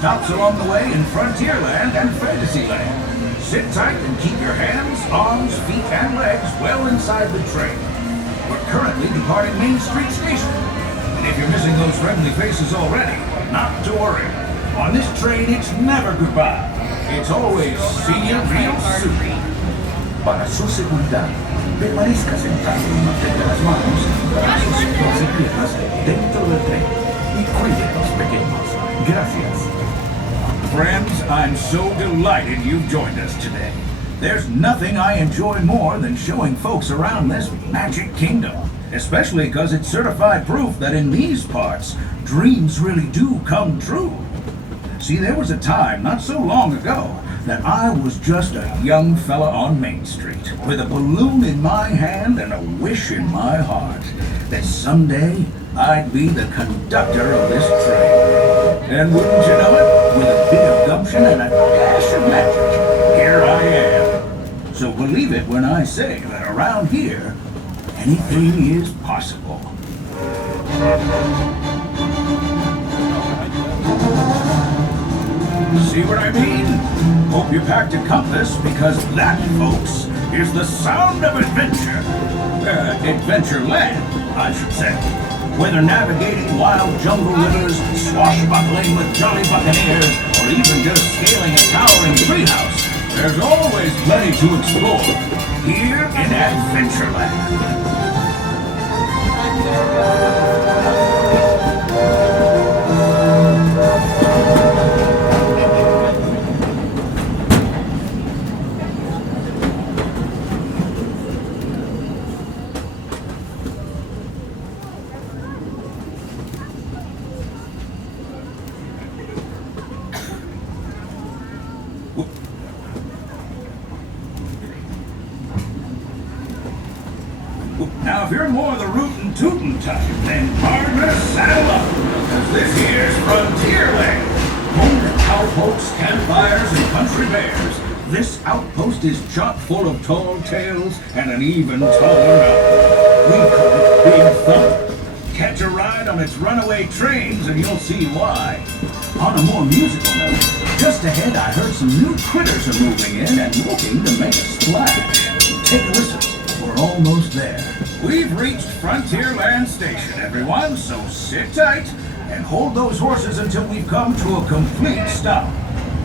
stops along the way in Frontierland and Fantasyland. Sit tight and keep your hands, arms, feet, and legs well inside the train. We're currently departing Main Street Station. And if you're missing those friendly faces already, not to worry. On this train, it's never goodbye. It's always see you real soon. Para su seguridad, permanezca sentado y mantenga las manos, brazos, pies y piernas dentro del tren y cuide a los pequeños. Gracias. Friends, I'm so delighted you've joined us today. There's nothing I enjoy more than showing folks around this magic kingdom, especially because it's certified proof that in these parts, dreams really do come true. See, there was a time not so long ago that I was just a young fella on Main Street with a balloon in my hand and a wish in my heart that someday I'd be the conductor of this train. And wouldn't you know it, with a bit of gumption and a dash of magic, here I am. So believe it when I say that around here, anything is possible. See what I mean? Hope you packed a compass, because that, folks, is the sound of adventure. Adventureland, I should say. Whether navigating wild jungle rivers, swashbuckling with jolly buccaneers, or even just scaling a towering treehouse, there's always plenty to explore here in Adventureland. Now, if you're more the rootin' tootin' type, then partner, saddle up, because this here's Frontierland. Home to cowpokes, campfires, and country bears. This outpost is chock full of tall tales and an even taller mountain. We call it Big Thunder. Catch a ride on its runaway trains and you'll see why. On a more musical note, just ahead I heard some new critters are moving in and looking to make a splash. Take a listen. We're almost there. We've reached Frontierland Station, everyone, so sit tight and hold those horses until we've come to a complete stop.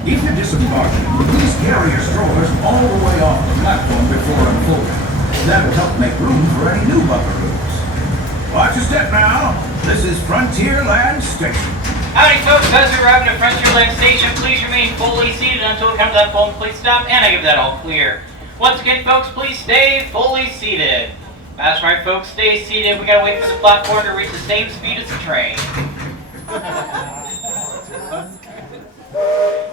If you're disembarking, please carry your strollers all the way off the platform before unfolding. That'll help make room for any new buckaroos. Watch your step now. This is Frontierland Station. Howdy folks, as we arrive at Frontierland Station, please remain fully seated until we come to that full and complete stop, and I give that all clear. Once again, folks, please stay fully seated. That's right, folks, stay seated. We gotta wait for the platform to reach the same speed as the train.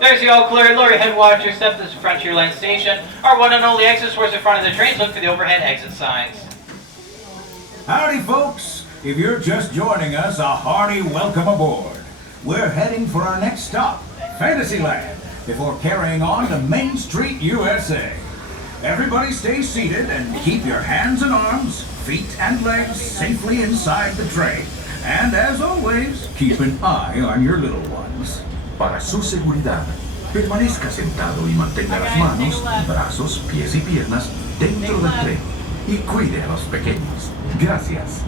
There's the all clear. Lower your head, watch your step. This is Frontierland Station. Our one and only exit towards the front of the trains. Look for the overhead exit signs. Howdy, folks. If you're just joining us, a hearty welcome aboard. We're heading for our next stop, Fantasyland, before carrying on to Main Street, USA. Everybody stay seated and keep your hands and arms, feet and legs safely inside the train. And as always, keep an eye on your little ones. Para su seguridad, permanezca sentado y mantenga las manos, brazos, pies y piernas dentro del tren y cuide a los pequeños. Gracias.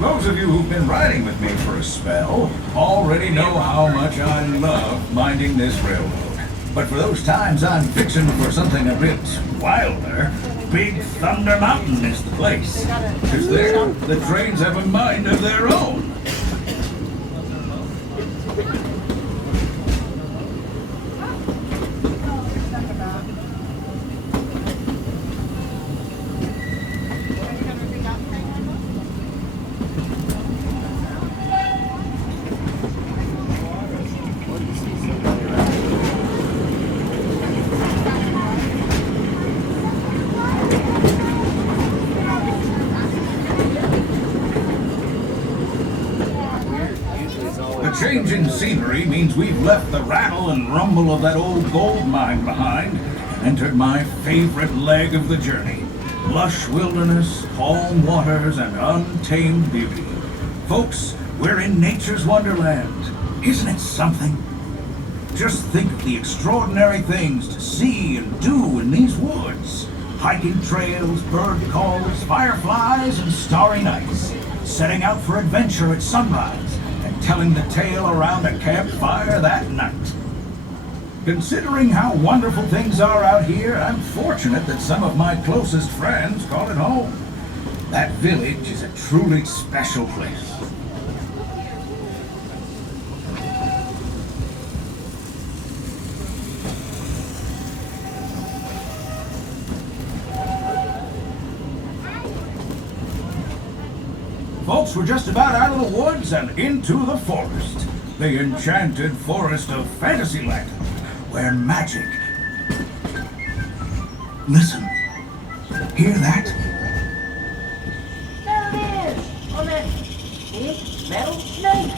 Those of you who've been riding with me for a spell already know how much I love minding this railroad. But for those times I'm fixing for something a bit wilder, Big Thunder Mountain is the place. Because there, the trains have a mind of their own. Change in scenery means we've left the rattle and rumble of that old gold mine behind and entered my favorite leg of the journey. Lush wilderness, calm waters, and untamed beauty. Folks, we're in nature's wonderland. Isn't it something? Just think of the extraordinary things to see and do in these woods. Hiking trails, bird calls, fireflies, and starry nights. Setting out for adventure at sunrise and telling the tale around a campfire that night. Considering how wonderful things are out here, I'm fortunate that some of my closest friends call it home. That village is a truly special place. Folks, we're just about out of the woods and into the forest. The enchanted forest of Fantasyland, where magic... Listen. Hear that? There it is! On that big metal snake!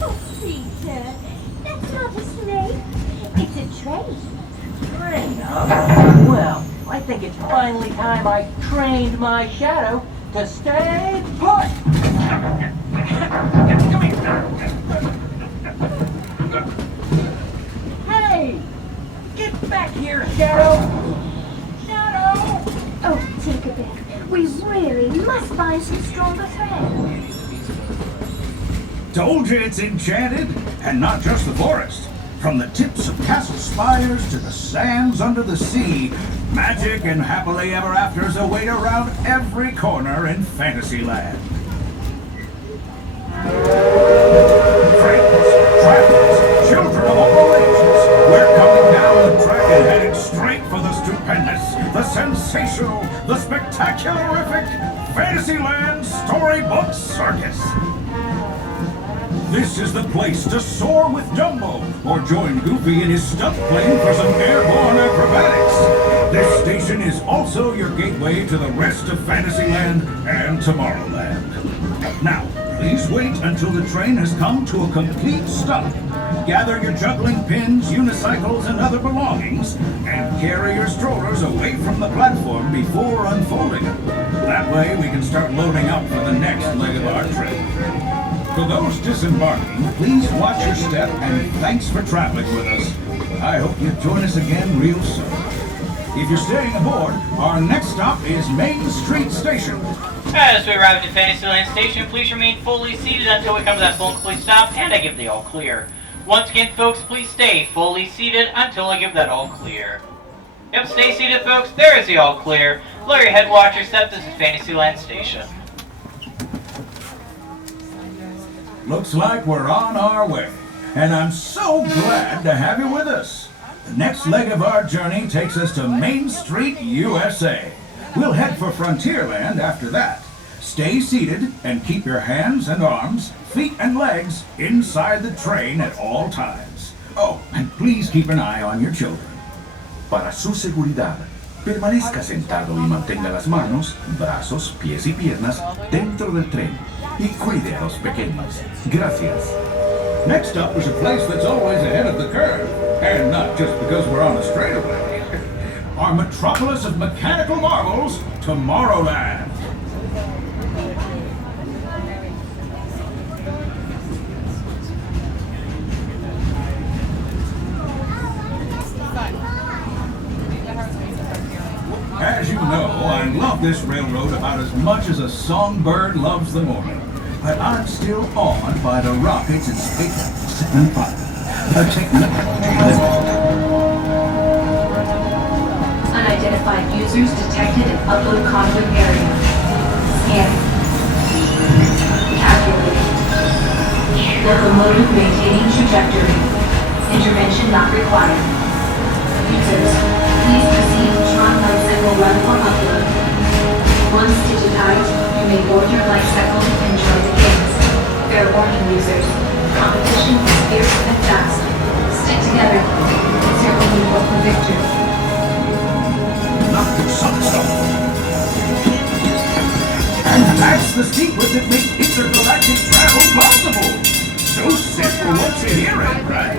Oh, Peter, that's not a snake. It's a train. Train, huh? Well, I think it's finally time I trained my shadow to stay put! Hey! Get back here, Shadow! Shadow! Oh, Tinkerbell, we really must find some stronger thread. Told you it's enchanted, and not just the forest. From the tips of castle spires to the sands under the sea, magic and happily ever afters await around every corner in Fantasyland. Friends, travelers, children of all ages, we're coming down the track and headed straight for the stupendous, the sensational, the spectacularific Fantasyland Storybook Circus. This is the place to soar with Dumbo, or join Goofy in his stunt plane for some airborne acrobatics. This station is also your gateway to the rest of Fantasyland and Tomorrowland. Now, please wait until the train has come to a complete stop. Gather your juggling pins, unicycles, and other belongings, and carry your strollers away from the platform before unfolding them. That way we can start loading up for the next leg of our trip. For those disembarking, please watch your step and thanks for traveling with us. I hope you join us again real soon. If you're staying aboard, our next stop is Main Street Station. As we arrive at Fantasyland Station, please remain fully seated until we come to that full and complete stop, and I give the all clear. Once again, folks, please stay fully seated until I give that all clear. Yep, stay seated, folks. There is the all clear. Lower your head, watch your step. This is Fantasyland Station. Looks like we're on our way, and I'm so glad to have you with us. The next leg of our journey takes us to Main Street, USA. We'll head for Frontierland after that. Stay seated and keep your hands and arms, feet and legs inside the train at all times. Oh, and please keep an eye on your children. Para su seguridad, permanezca sentado y mantenga las manos, brazos, pies y piernas dentro del tren. Y cuide a los pequeños. Gracias. Next up is a place that's always ahead of the curve, and not just because we're on a straightaway. Our metropolis of mechanical marvels, Tomorrowland. As you know, I love this railroad about as much as a songbird loves the morning. But I'm still awed by the rockets and space and fire. A technology limit. Unidentified users detected in upload conduit area. Scanning. Calculating. Locomotive maintaining trajectory. Intervention not required. Users, please proceed to Tron Light Cycle run for upload. Once digitized, you may board your light cycle and join the games. Fair warning, users. Competition is fierce and fast. Stick together. Circle will vote for victory. Not some stuff. And that's the secret that makes intergalactic travel possible. So simple once you hear it, right?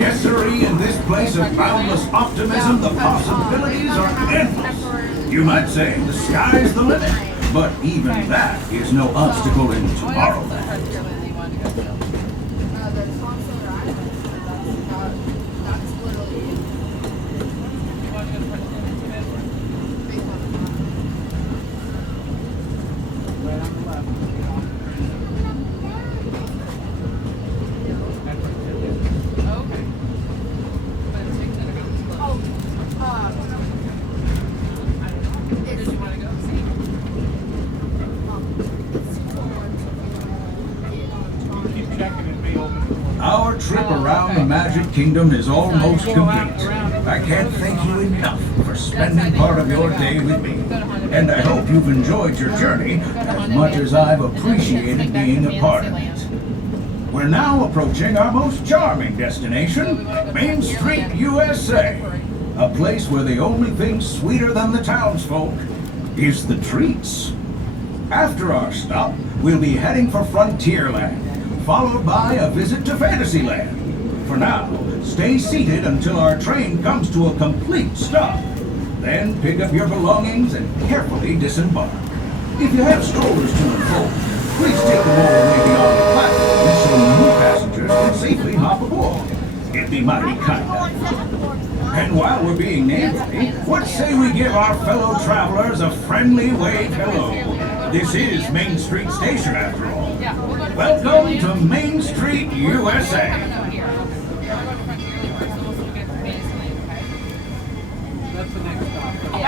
Yes, sirree, in this place of boundless optimism, the possibilities are endless. You might say the sky's the limit, but even that is no obstacle in Tomorrowland. Our trip around the Magic Kingdom is almost complete. I can't thank you enough for spending part of your day with me. And I hope you've enjoyed your journey as much as I've appreciated being a part of it. We're now approaching our most charming destination, Main Street, USA. A place where the only thing sweeter than the townsfolk is the treats. After our stop, we'll be heading for Frontierland, followed by a visit to Fantasyland. For now, stay seated until our train comes to a complete stop. Then pick up your belongings and carefully disembark. If you have strollers to unfold, please take them all the way beyond the platform so new passengers can safely hop aboard. It'd be mighty kind of you. And while we're being neighborly, what say we give our fellow travelers a friendly wave hello? This is Main Street Station after all. Welcome to Main Street, USA.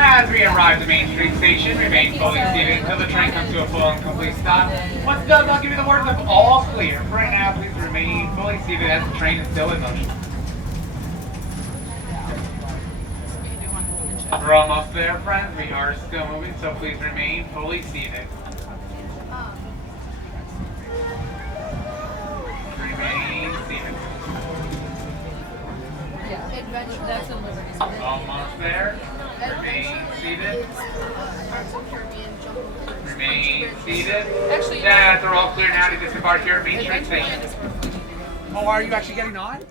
As we arrive at Main Street Station, remain fully seated until the train comes to a full and complete stop. Once done, I'll give you the words of all clear. For right now, please remain fully seated as the train is still in motion. We're almost there, friends. We are still moving, so please remain fully seated. Remain seated. Almost there. Remain seated. Remain seated. They're all clear now to disembark here at Main Street Station. Oh, are you actually getting on?